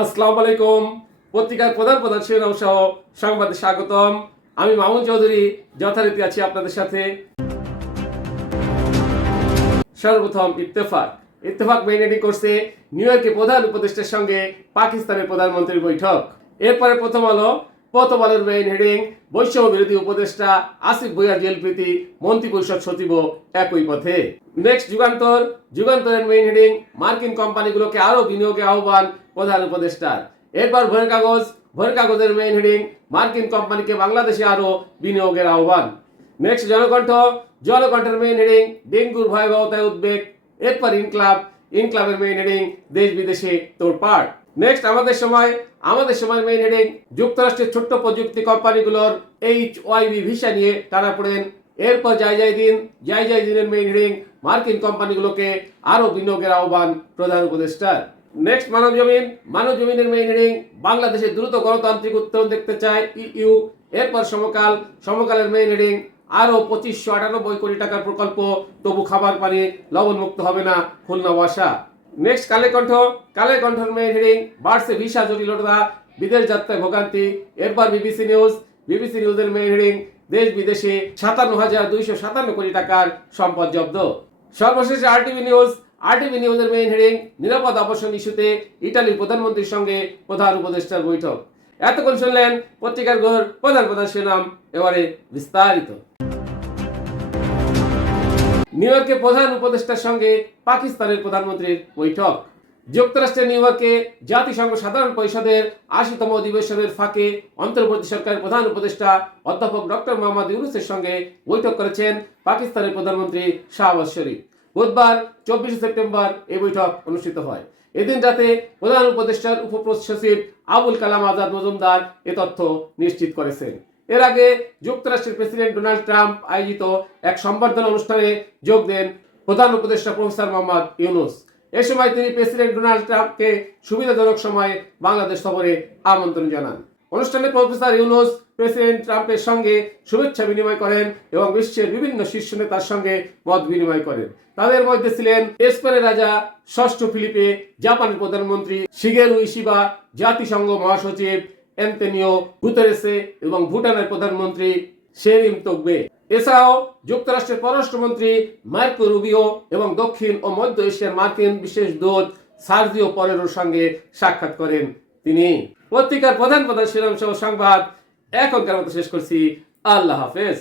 আসসালামু আলাইকুম। পত্রিকার প্রধান প্রধান শিরোনাম সহ সংবাদে স্বাগতম। আমি মামুন চৌধুরী যথারীতি আছি আপনাদের সাথে। সর্বপ্রথম ইত্তেফাক মেইনটেইন করছে নিউ ইয়র্কে প্রধান উপদেষ্টার সঙ্গে পাকিস্তানের প্রধানমন্ত্রীর বৈঠক। এরপরে প্রথম আলোর মেইন হেডিং, বৈষম্য বিরোধী উপদেষ্টা আসিফ ভুঁইয়ার জেলপ্রীতি, মন্ত্রিপরিষদ সচিবও একই পথে। নেক্সট যুগান্তরের মেইন হেডিং, মার্কিন কোম্পানিগুলোকে আরো বিনিয়োগে আহ্বান প্রধান উপদেষ্টার। এরপর ভোরের কাগজের মেইন হেডিং, মার্কিন কোম্পানিকে বাংলাদেশে আরো বিনিয়োগের আহ্বান। নেক্সট জনকণ্ঠের মেইন হেডিং, ডেঙ্গুর ভয়াবহতায় উদ্বেগ। এরপর ইনক্লাবের মেইন হেডিং, দেশ বিদেশে তোড়পাড়। নেক্সট আমাদের সময় মেইন হেডিং, যুক্তরাষ্ট্রের ছোট্ট প্রযুক্তি কোম্পানিগুলোর HYB ভিসা নিয়ে টানাপোড়েন। এরপর যাই দিনের মেইন হেডিং, মার্কিন কোম্পানিগুলোকে আরো বিনিয়োগের আহ্বান প্রধান উপদেষ্টার। নেক্সট মানবজমিনের মেইন হেডিং, বাংলাদেশে দ্রুত গণতান্ত্রিক উত্তরণ দেখতে চায় EU। এরপর সমকালের মেইন হেডিং, আরো 2598 কোটি টাকার প্রকল্প, তবু খাবার পানি লবণ মুক্ত হবে না খুলনা ওয়াসা। নেক্সট কালের কণ্ঠের মেইন হেডিং, বাড়ছে ভিসা জটিলতা, বিদেশ যাত্রায় ভোগান্তি। এরপর বিবিসি নিউজের মেইন হেডিং, দেশ বিদেশে 57,257 কোটি টাকার সম্পদ জব্দ। সর্বশেষে আরটিভি নিউজের মেইন হেডিং, নিরাপদ আবাসন ইস্যুতে ইটালির প্রধানমন্ত্রীর সঙ্গে প্রধান উপদেষ্টার বৈঠক। এতক্ষণ শুনলেন পত্রিকার প্রধান শিরোনাম। এবারে বিস্তারিত। নিউ ইয়র্কে প্রধান উপদেষ্টার সঙ্গে পাকিস্তানের প্রধানমন্ত্রীর বৈঠক। যুক্তরাষ্ট্রের নিউ ইয়র্কে জাতিসংঘ সাধারণ পরিষদের 80তম অধিবেশনের ফাঁকে অন্তর্বর্তী সরকারের প্রধান উপদেষ্টা অধ্যাপক ডক্টর মোহাম্মদ ইউনূসের সঙ্গে বৈঠক করেছেন পাকিস্তানের প্রধানমন্ত্রী শাহবাজ শরীফ। বুধবার 24 সেপ্টেম্বর এই বৈঠক অনুষ্ঠিত হয়। এদিন রাতে প্রধান উপদেষ্টার উপসচিব আবুল কালাম আজাদ মজুমদার এ তথ্য নিশ্চিত করেছেন। এর আগে যুক্তরাষ্ট্রের প্রেসিডেন্ট ডোনাল্ড ট্রাম্প আয়োজিত এক সংবর্ধনা অনুষ্ঠানে যোগ দেন প্রধান উপদেষ্টা প্রফেসর মোহাম্মদ ইউনূস। এ সময় তিনি প্রেসিডেন্ট ডোনাল্ড ট্রাম্পকে সুবিধাজনক সময়ে বাংলাদেশ সফরে আমন্ত্রণ জানান। অনুষ্ঠানে প্রফেসর ইউনূস প্রেসিডেন্ট ট্রাম্পের সঙ্গে শুভেচ্ছা বিনিময় করেন এবং বিশ্বের বিভিন্ন শীর্ষ নেতার সঙ্গে মত বিনিময় করেন। তাদের মধ্যে ছিলেন স্পেনের রাজা ষষ্ঠ ফিলিপে, জাপানের প্রধানমন্ত্রী শিগেরু ইশিবা, জাতিসংঘ মহাসচিব অ্যান্তোনিও গুতেরেস এবং ভুটানের প্রধানমন্ত্রী শেরিং তোবগে। এছাড়াও যুক্তরাষ্ট্রের পররাষ্ট্রমন্ত্রী মার্কো রুবিও এবং দক্ষিণ ও মধ্য এশিয়ার মার্কিন বিশেষ দূত সার্জিও পরেরোর সঙ্গে সাক্ষাৎ করেন তিনি। পত্রিকার প্রধান শিরোনাম সহ সংবাদ এখনকার মতো শেষ করছি। আল্লাহ হাফেজ।